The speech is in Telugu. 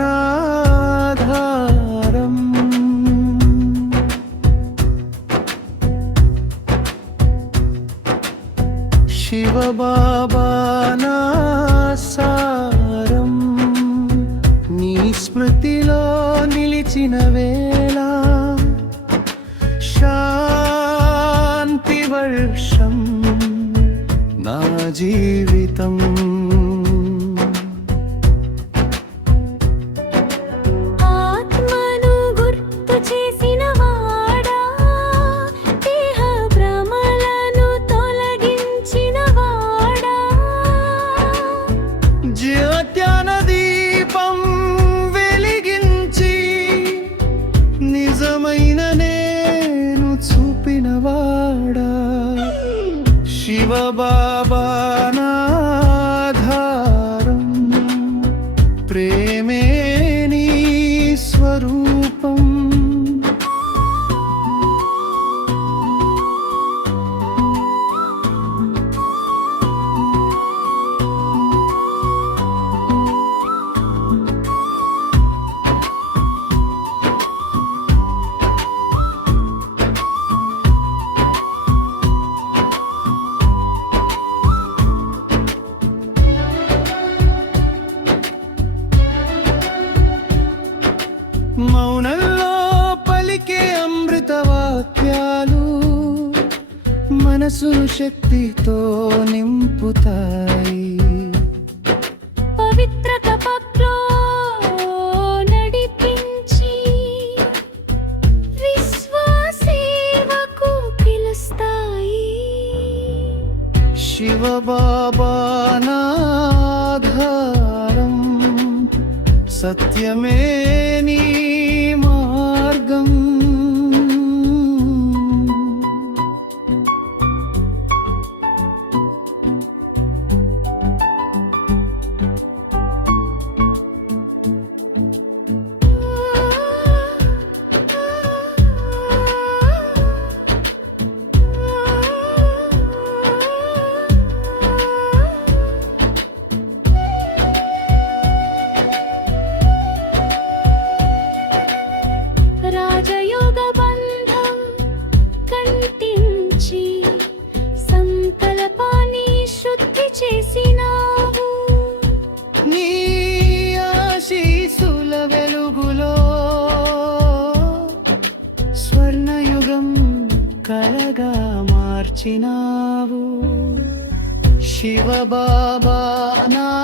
నాధారం శివ బాబా నా సారం నీ స్మృతిలో నిలిచిన వేళ శాంతి వర్షం నా జీవితం. బాబా నాధారం ప్రేమే నీ స్వరూపం. అమృత వాక్యాలు మనసును శక్తితో నింపుతాయి. పవిత్రత పట్లో నడిపించి విశ్వసేవకు పిలుస్తాయి. శివ బాబా నాధారం సత్యమే నీ కలగా మార్చినావు. శివ బాబా నా